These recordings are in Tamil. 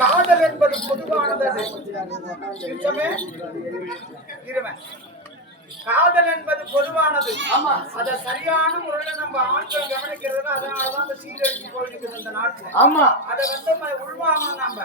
காதல் என்பது பொதுவானது. காதல் என்பது பொதுவானது. ஆமா, அத சரியான முறையில நம்ம ஆட்கள் கவனிக்கிறது. அதனாலதான் அந்த சீரழிஞ்சு போயிருக்கு இந்த நாட்டுல. ஆமா, அதை உள்வாங்கணும் நம்ம.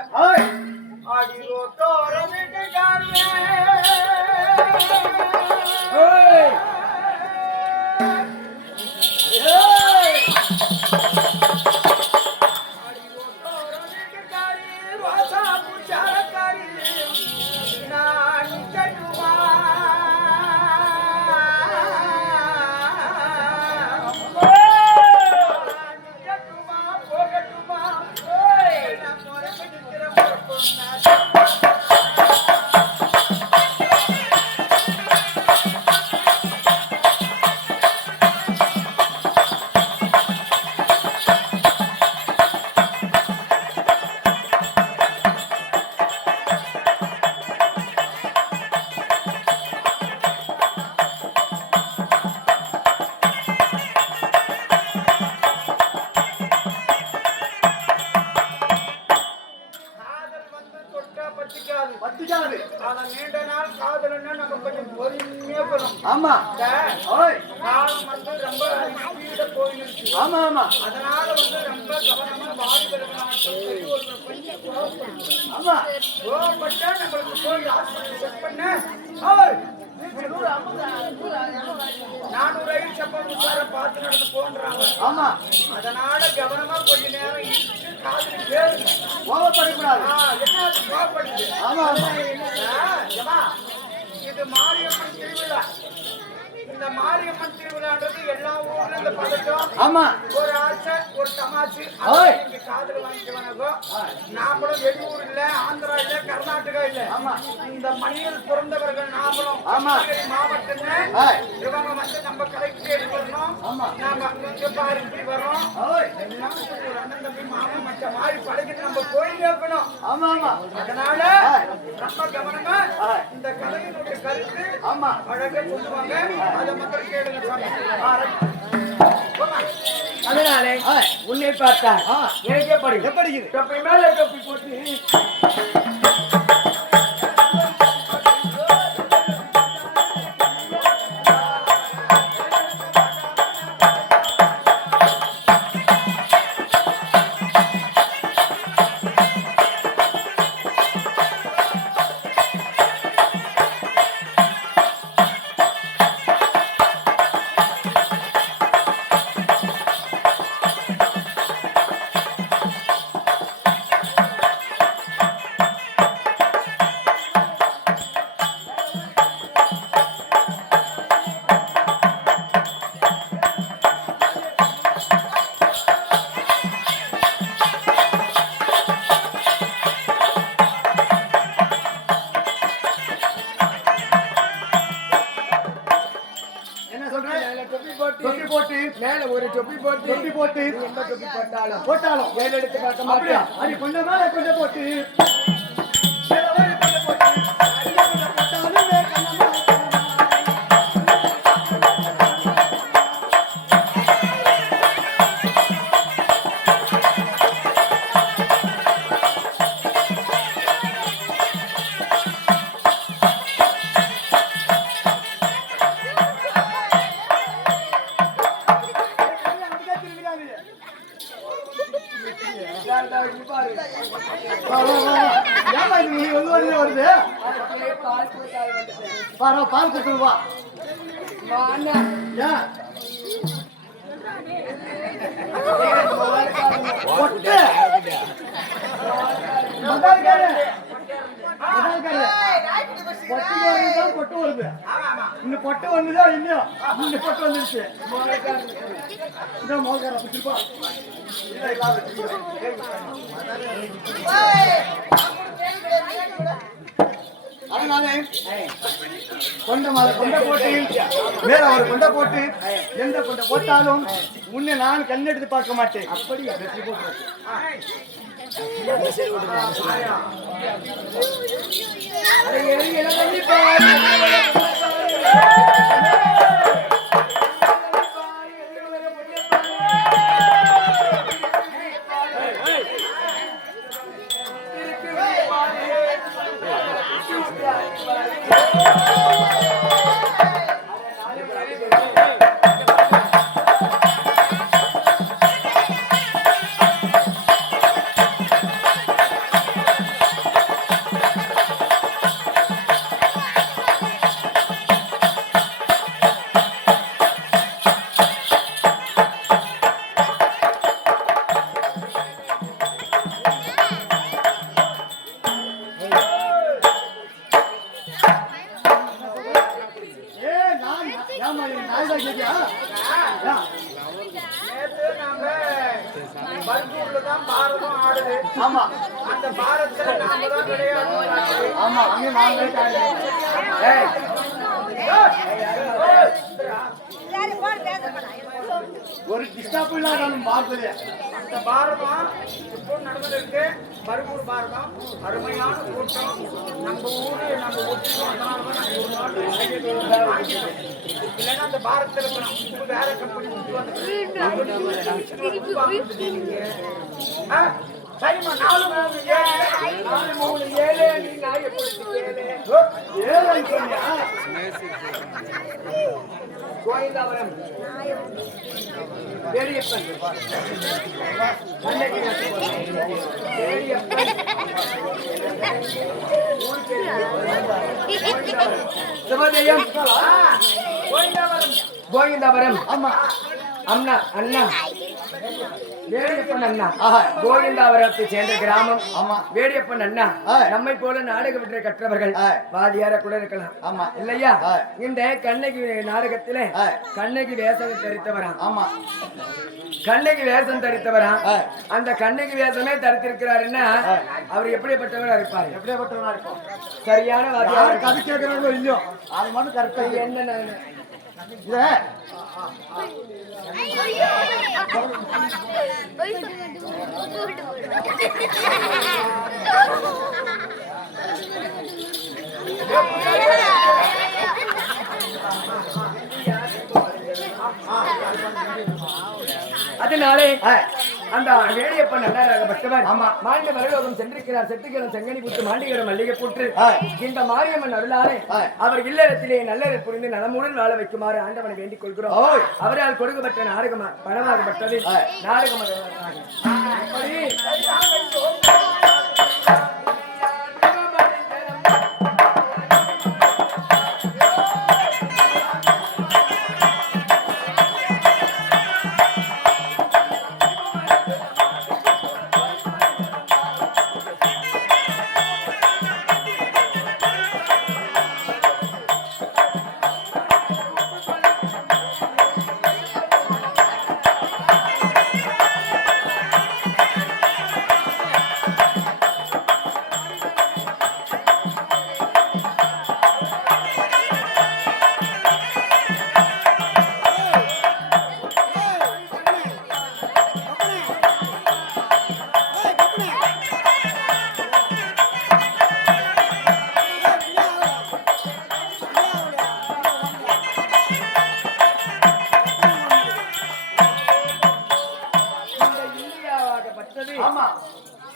நீண்ட நாள் காதல்னா நம்ம கொஞ்சம் பொறுமையா இருக்கணும். ஆமா, காலம் ரொம்ப போயிடுச்சு. ஆமா ஆமா, அதனால ரொம்ப கவனமா ஆமா, கோவப்பட்டா நம்மளுக்கு போய் ஹாஸ்பிட்டல் செக் பண்ண 400 சப்பா பார்த்து நடந்து போன்றாங்க. ஆமா, அதனால கவனமா கொஞ்ச நேரம் காதலி கேளுங்க. கோவப்படக்கூடாது. என்ன கோவப்படுது? ஆமா ஆமா, இது மாரியம்மன் திருவிழா. இந்த மாரியம்மன் திருவிழான்றது எல்லா ஊர்ல இந்த பதட்டம். ஆமா, ஒரு ஆசை, ஒரு தமாசு. காதல் வாங்கிக்கோ. நாமளும் வெளியூர் இல்ல, ஆந்திரா இல்ல, கர்நாடகா இல்ல. ஆமா, இந்த மண்ணில் பிறந்தவர்கள் நாமளும். ஆமா, மாவட்டத்துல இவங்க நம்ம கலைக்கு தேடி வரணும். நாம அங்க பாரு இப்படி வரோம். எல்லாம் ஒரு அண்ணன் தம்பி மாமன் மற்ற மாதிரி பழகிட்டு நம்ம போய் கேட்கணும். ஆமா ஆமா, அதனால ரொம்ப கவனமா இந்த கலையினுடைய கருத்து. ஆமா, அழகா சொல்லுவாங்க. அதை மாத்திரம் கேளுங்க. அதனாலே உன்னை பார்த்தா எனக்கே படிக்குது. தொப்பை மேல தொப்பி போட்டு மேல ஒரு தொப்பி போட்டு எந்த தொப்பி போட்டாலும் வேலை எடுத்து பார்க்க மாட்டியா? அது கொஞ்சம் மேல கொஞ்சம் போட்டு பால் கொடுத்துருவா. பொட்டு வருது. இந்த பொட்டு வந்துதா இல்லையா? இந்த பொட்டு வந்துருச்சு. அதனால கொண்ட போட்டு மேல ஒரு கொண்ட போட்டு எந்த கொண்ட போட்டாலும் உன்னை நான் கண்ணெடுத்து பார்க்க மாட்டேன். அப்படியா? வெற்றி போட்டு அந்த பாரத்துல நாம தான் கிடையாது. ஆமா அங்கே வாங்க. ஒரு டிஸ்டர்ப் இல்லாத பார்த்தது. அந்த பாரதம் இப்போ நடந்திருக்கு. பருப்பூர் பாரதம் அருமையான கூட்டம். நம்ம ஊரு நம்ம இல்லைன்னா அந்த பாரத்தில் இருக்கணும். வேற கம்பெனி சரிம்மா 4-3-7 நீ நாயை கோயிலாவரம் பெரியப்பன் சுபதேயம் கோவிந்தாவரம் ஆமா அண்ணா அண்ணா வேடியப்பன் அண்ணா கோவிந்தாவரத்தை சேர்ந்த கிராமம். ஆமா வேடியப்பன் அண்ணா நம்மை போல நாடக விற்றை கற்றவர்கள் வாதியார கூட இருக்கலாம். ஆமா இல்லையா? இந்த கண்ணகி நாடகத்திலே கண்ணகி வேஷம் தரித்தவரா. ஆமா கண்ணகி வேஷம் தரித்தவரா. அந்த கண்ணகி வேஷமே தரித்திருக்கிறாருன்னா அவர் எப்படிப்பட்டவரா இருப்பாரு? எப்படிப்பட்டவரா இருக்கும்? சரியான வாதியார் கதை கேட்கறாங்களோ இல்லையோ அது மட்டும் கரெக்டா என்ன அதனாலே அந்த வேடியப்பன் நல்லாராகப்பட்டவர் மாண்ட மரலோகம் சென்றிருக்கிறார். செட்டுக்கிழம் செங்கனி புத்து மாண்டிகரம் மல்லிகை புற்று இந்த மாரியம்மன் அருளாலே அவர் இல்லறத்திலே நல்லற புரிந்து நலமுடன் வாழ வைக்குமாறு ஆண்டவனை வேண்டிக் கொள்கிறோம். அவரால் கொடுக்கப்பட்ட நாடகம் பணமாகப்பட்டது. நாடகம்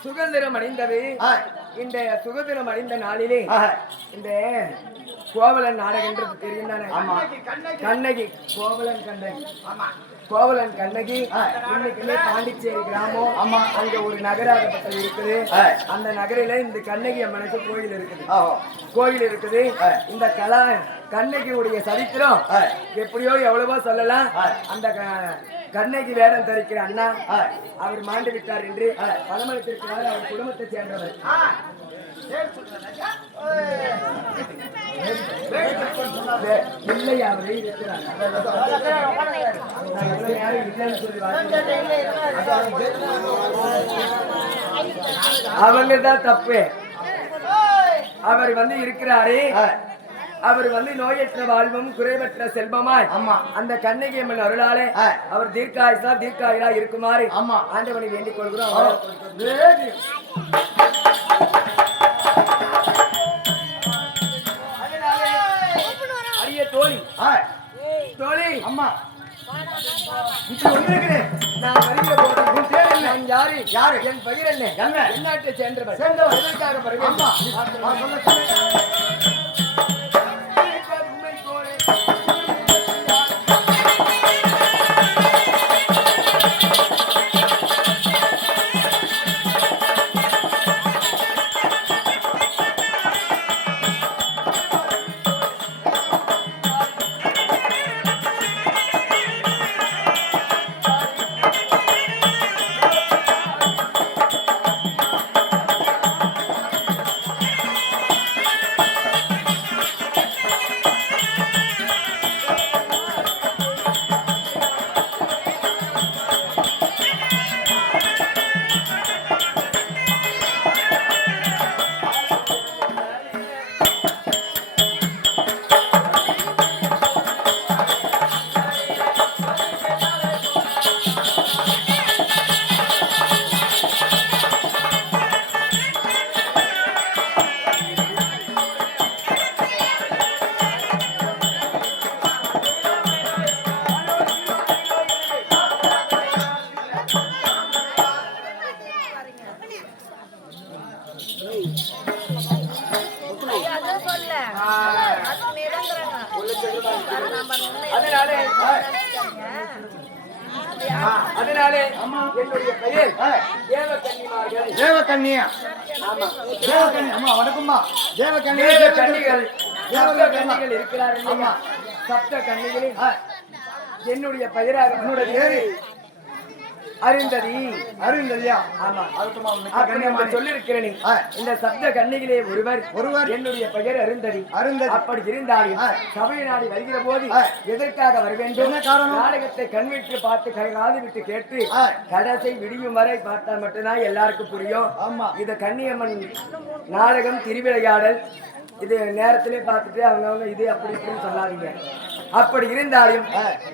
சுதந்திரம் அடைந்தது. இந்த சுதந்திரம் அடைந்த நாளிலே இந்த கோவலன் நாடகன்றது தெரியும் தானே? கண்ணகி கோவலன் கண்ணகி கோவலன் கண்ணகி இன்னைக்குமே பாண்டிச்சேரி கிராமம். அங்க ஒரு நகராகப்பட்டது இருக்குது. அந்த நகரில இந்த கண்ணகி அம்மனுக்கு கோயில் இருக்குது. கோயில் இருக்குது. இந்த கலா கண்ணகியுடைய சரித்திரம் எப்படியோ எவ்வளவோ சொல்லலாம். அந்த கண்ணகி வேடம் தரிக்கிற அண்ணா அவர் மாண்டு விட்டார் என்று பணமளித்திருக்கிறார். அவர் குடும்பத்தை சேர்ந்தவர். இல்லையா அவரை இருக்கிறார். அவங்க தான் தப்பு. அவர் இருக்கிறாரே அவர் நோயற்ற வாழ்வும் குறைவற்ற செல்வமாய் அந்த கண்ணகி அம்மன் அருளாலே அவர் தீர்க்காயுசா தீர்க்காயுரா இருக்குமாறு ஆண்டவனை வேண்டிக் கொள்கிறோம். அரிய தோழி தோழி அம்மா நான் வருகிற போது நான் யாரு யாரு என் பகிர் என்ன என்னாட்டை சேர்ந்தவர் எதற்காக அதனாலே என்னுடைய பெயர் தேவகன்னிமார்கள். தேவகன்னியா? ஆமா, தேவகன்னி. அம்மா வணக்கம்மா. தேவகன்னி. தேவகன்னிகள் கன்னிகள் இருக்கிறார்கள். ஆமா, சப்த கன்னிகளில் என்னுடைய பெயராக என்னுடைய அருந்ததி. அருந்ததியா? ஆமா, அதுக்குமா அப்படி நான் சொல்லியிருக்கிறேன். இந்த சப்த கன்னிகளே ஒருவர் என்னுடைய பெயர் அருந்ததி. அருந்ததி. அப்படி இருந்தாலும் சபையை நாடி வருகிற போது எதற்காக வர வேண்டும்? என்ன காரணம்? நாடகத்தை கண்விட்டு பார்த்து காது விட்டு கேட்டு கடைசி விடியும் வரை பார்த்தால் மட்டும்தான் எல்லாருக்கும் புரியும். ஆமா, இது கன்னியம்மன் நாடகம் திருவிளையாடல். இது நேரத்திலே பார்த்துட்டு அவங்க இது அப்படி இப்படின்னு சொல்லாதீங்க. அப்படி இருந்தாலும்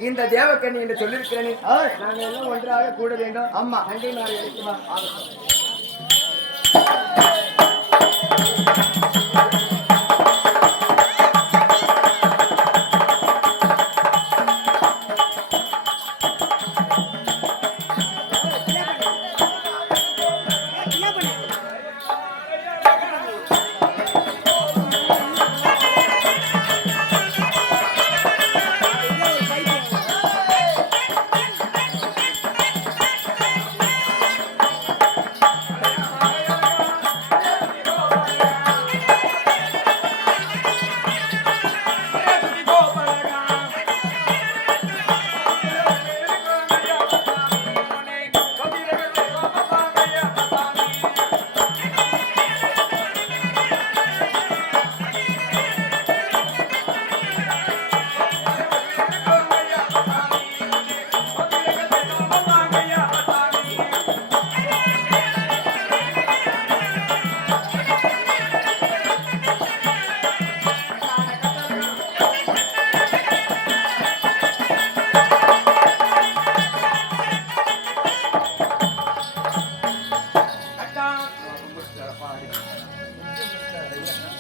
இந்த தேவக்கண்ணி என்று சொல்லியிருக்கிறேன். நாங்கள் எல்லாம் ஒன்றாக கூட வேண்டும். ஆமா, அண்டை நாள் இருக்குமா?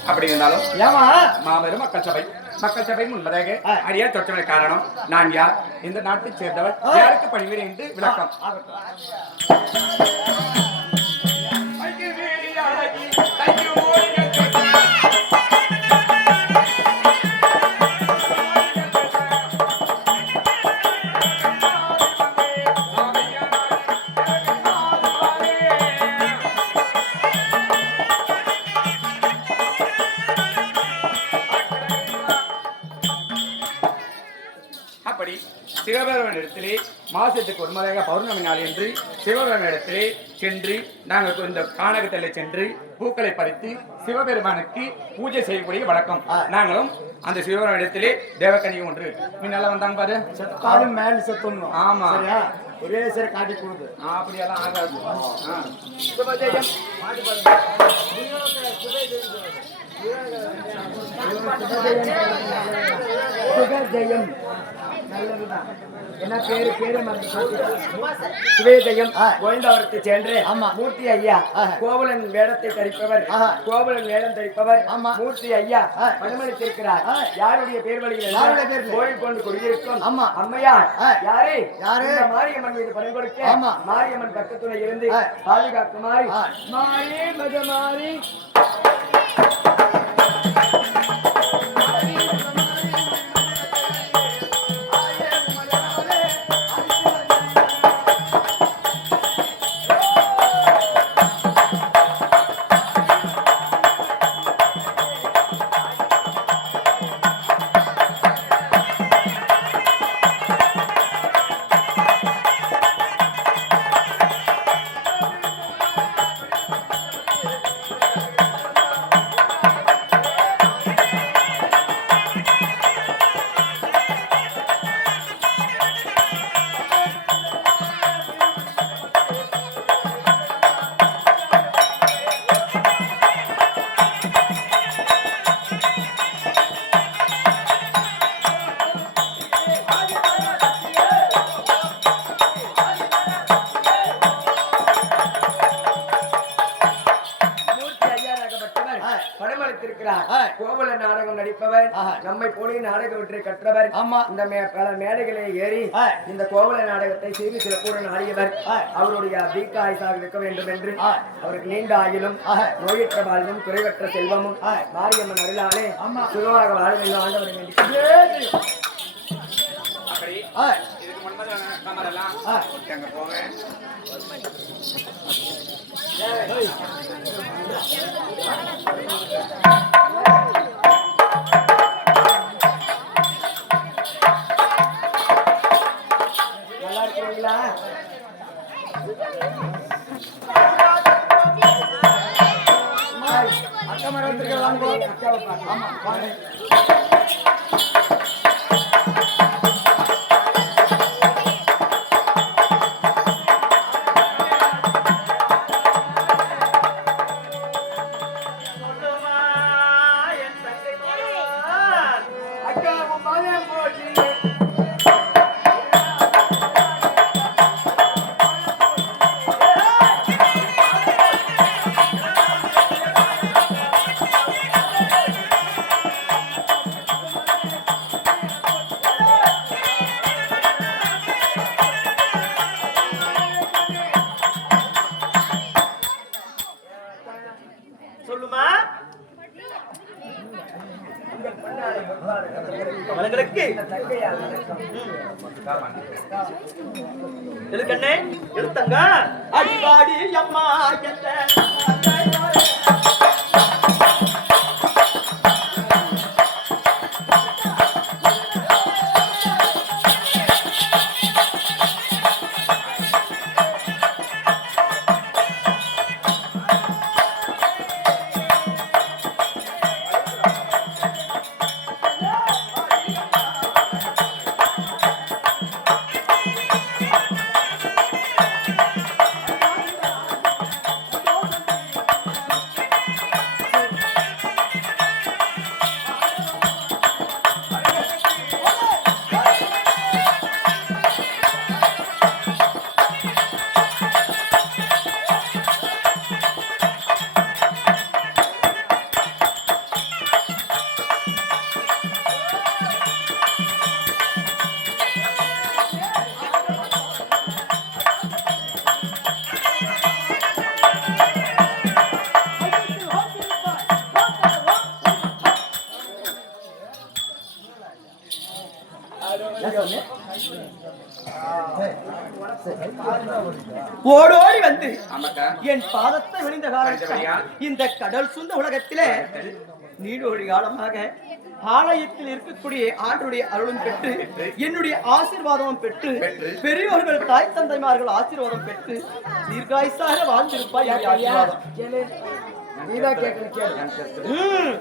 அப்படி இருந்தாலும் ஏமா மாபெரும் மக்கள் சபை முன்பதாக அடியார் தொற்றமை காரணம் நான் யார், இந்த நாட்டைச் சேர்ந்தவர், யாருக்கு பணிகிறேன் என்று விளக்கம். அப்படி சிவபெருமன் இடத்திலே மாசத்துக்கு ஒரு முறையாக பௌர்ணமி நாள் என்று சிவபெருமன் இடத்திலே சென்று நாங்கள் இந்த கானகத்தில் சென்று பூக்களை பறித்து சிவபெருமானுக்கு பூஜை செய்யக்கூடிய வழக்கம். நாங்களும் அந்த சிவபெருமன் இடத்திலே தேவக்கனி ஒன்று முன்னால வந்தாங்க பாரு, செத்தாலும் மேல் செத்தணும். ஆமா, சரியா? ஒரே சரி காட்டி கொடுது. அப்படியெல்லாம் ஆகாது. சுபஜெயம். சுபஜெயம் நல்லதுதான். என்ன பேரு சுவேஜயம் கோயந்தாவரத்தை சென்று மூர்த்தி ஐயா கோவலன் வேடத்தை தரிப்பவர், கோவலன் வேடம் தரிப்பவர் மூர்த்தி ஐயா பணிமளித்திருக்கிறார். யாருடைய பேர் வழியில் கோயில் கொண்டு கொண்டிருக்கும் அம்மையா யாரு யாரு மாரியம்மன் மீது பணி கொடுக்க மாரியம்மன் பக்கத்துல இருந்து பாதுகாக்குமாறு மாறி மதமாறி படம் அளித்திருக்கிறார். ஆ. கோவல நாடகம் நடிப்பவர், ஆஹா. நம்மை போல நாடக வெற்றி கற்றவர். ஆமா. இந்த பல மேடைகளை ஏறி ஆ. இந்த கோவல நாடகத்தை செய்து சிறப்புடன் ஆடியவர். ஆ. அவருடைய தீர்க்காயுசாக இருக்க வேண்டும் என்று ஆ. அவருக்கு நீண்ட ஆயுளும் ஆஹா. நோயற்ற வாழ்வும் குறைவற்ற செல்வமும் ஆ. மாரியம்மன் அருளாலே ஆமா. சுகமாக வாழ வேண்டும் ஆண்டவரை வேண்டி அப்படி ஆ. இதுக்கு முன்னாடி காமரெல்லாம் ஆ. எங்க போவேன் நல்லா இருக்கிறீங்களா? அக்கா மரம் வந்திருக்கலாம் அக்காவை பார்க்கலாம். ஆமா வாங்க. அக்கா உன் மகன் போச்சு. சொல்லுமா அவங்களுக்கு எழுக்கண்ணே எழுத்தங்க அடிவாடி அம்மா ஓடோடி வந்து ஆமாக்கா என் பாதத்தை விழுந்த காரணத்தால் இந்த கடல் சூழ்ந்த உலகத்திலே நீடோடி காலமாக ஆலயத்தில் இருக்கக்கூடிய ஆண்டுடைய அருளும் பெற்று என்னுடைய ஆசீர்வாதமும் பெற்று பெரியோர்கள் தாய் தந்தைமார்கள் ஆசீர்வாதம் பெற்று தீர்காயுசாக வாழ்ந்திருப்பாய் என் ஆசீர்வாதம். நீதான் கேட்கணும் கேளு. ம்.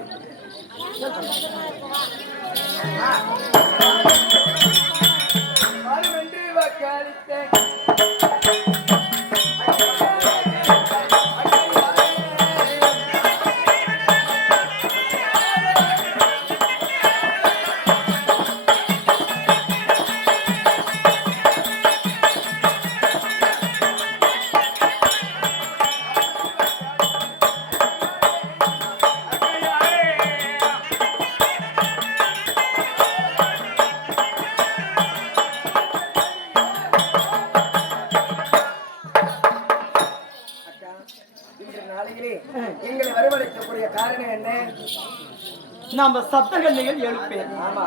எங்களை வரவழைக்கக்கூடிய காரணம் என்ன? நாம சப்தகன்னிகள் 7 பேர். ஆமா.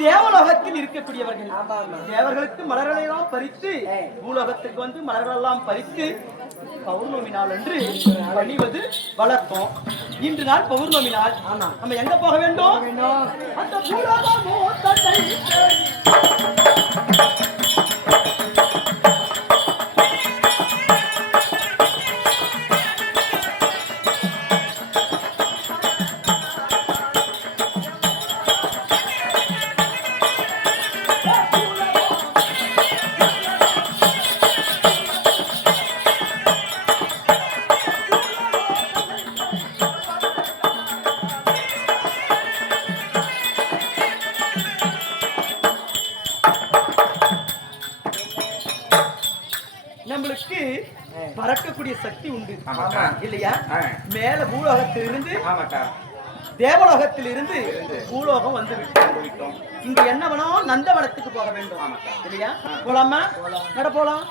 தேவலோகத்தில் இருக்கக்கூடியவர்கள். ஆமா ஆமா. தேவர்களுக்கு மலர்களை எல்லாம் பறித்து பூலோகத்துக்கு வந்து மலர்கள் எல்லாம் பறித்து பௌர்ணமி நாள் என்று பணிவது வழக்கம். இன்று நாள் பௌர்ணமி நாள். ஆமா. நம்ம எங்க போக வேண்டும்? அந்த பூலோகமோ தன்னை நம்மளுக்கு பறக்கக்கூடிய சக்தி உண்டு ஆமாக்கா. இல்லையா? ஆ. மேல பூலோகத்திலிருந்து ஆமாக்கா தேவலோகத்தில் இருந்து பூலோகம் வந்து விட்டோம். இங்க என்ன வேணும்? நந்தவனத்துக்கு போக வேண்டும் இல்லையா? போலாமா? நட போலாம்.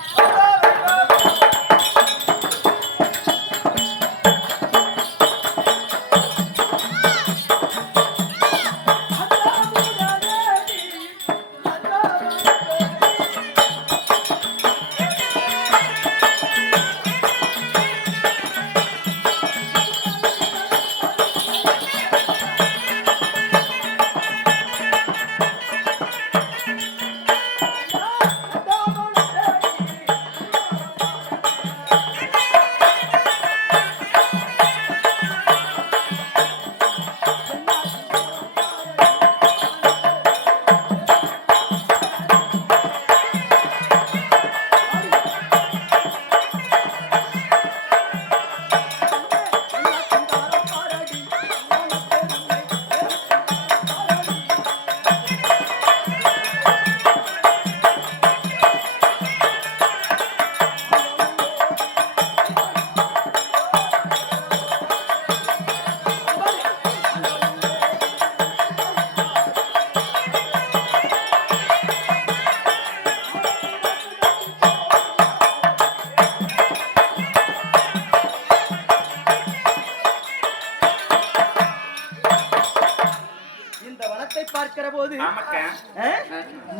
பார்க்கிற போது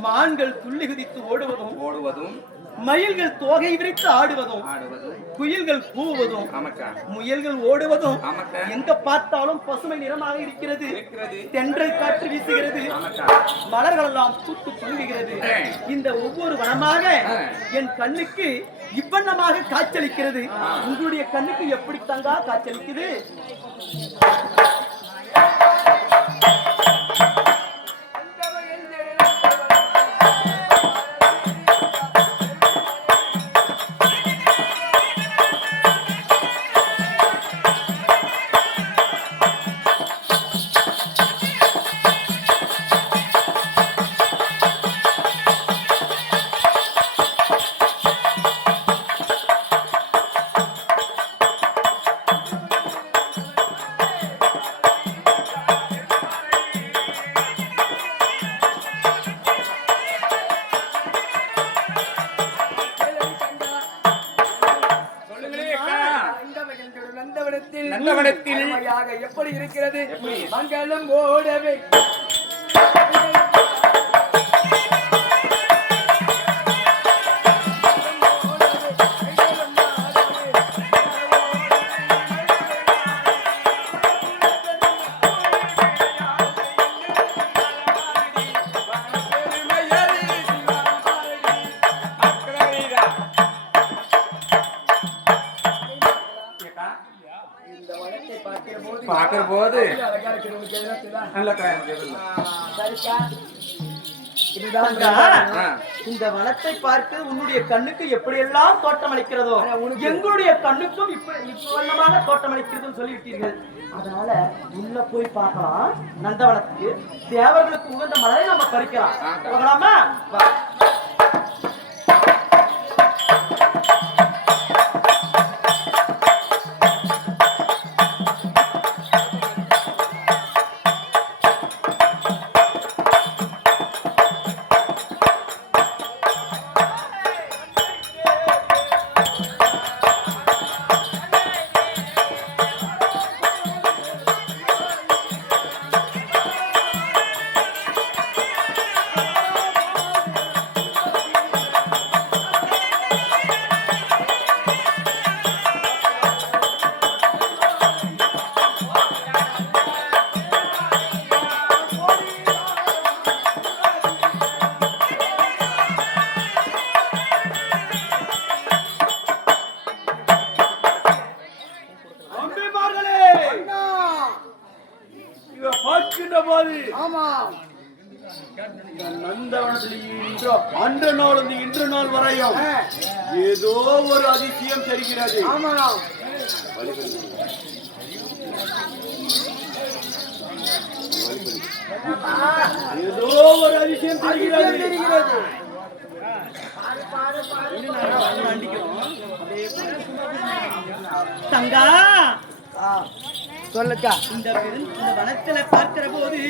மான்கள் துள்ளி குதித்து ஓடுவதும் மயில்கள் தோகை விரித்து ஆடுவதும் குயில்கள் கூவுவதும் முயல்கள் ஓடுவதும் எங்க பார்த்தாலும் பசுமை நிறமாக இருக்கிறது. தென்றல் காற்று வீசுகிறது, மலர்கள் எல்லாம் பூத்து குலுங்குகிறது. இந்த ஒவ்வொரு வனமாக என் கண்ணுக்கு இவ்வண்ணமாக காட்சியளிக்கிறது. உங்களுடைய கண்ணுக்கு எப்படி தங்கா காட்சியளிக்குது? எப்படி இருக்கிறது? மங்களம் ஓடவே பார்க்கிற போது இந்த வனத்தை பார்த்து உன்னுடைய கண்ணுக்கு எப்படி எல்லாம் தோட்டம் அளிக்கிறதோ எங்களுடைய கண்ணுக்கும் இப்ப தோட்டம் அளிக்கிறதுன்னு சொல்லிவிட்டீர்கள். அதனால உள்ள போய் பார்க்கலாம். நந்தவனத்துக்கு தேவர்களுக்கு உகந்த மலரை நம்ம பறிக்கலாம். போகலாமா? அன்று நாள் இன்று நாள் வரையும் ஏதோ ஒரு அதிசயம் தெரிகிறது. ஏதோ ஒரு அதிசயம் தெரிகிறது. தங்கா சொல்லுக்கா. இந்த வனத்துல பார்க்கிற போது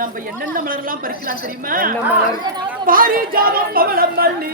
நம்ம என்னென்ன மலர்லாம் பறிக்கலாம் தெரியுமா? என்ன மலர்? பாரிஜாதம், பவளம், மல்லி,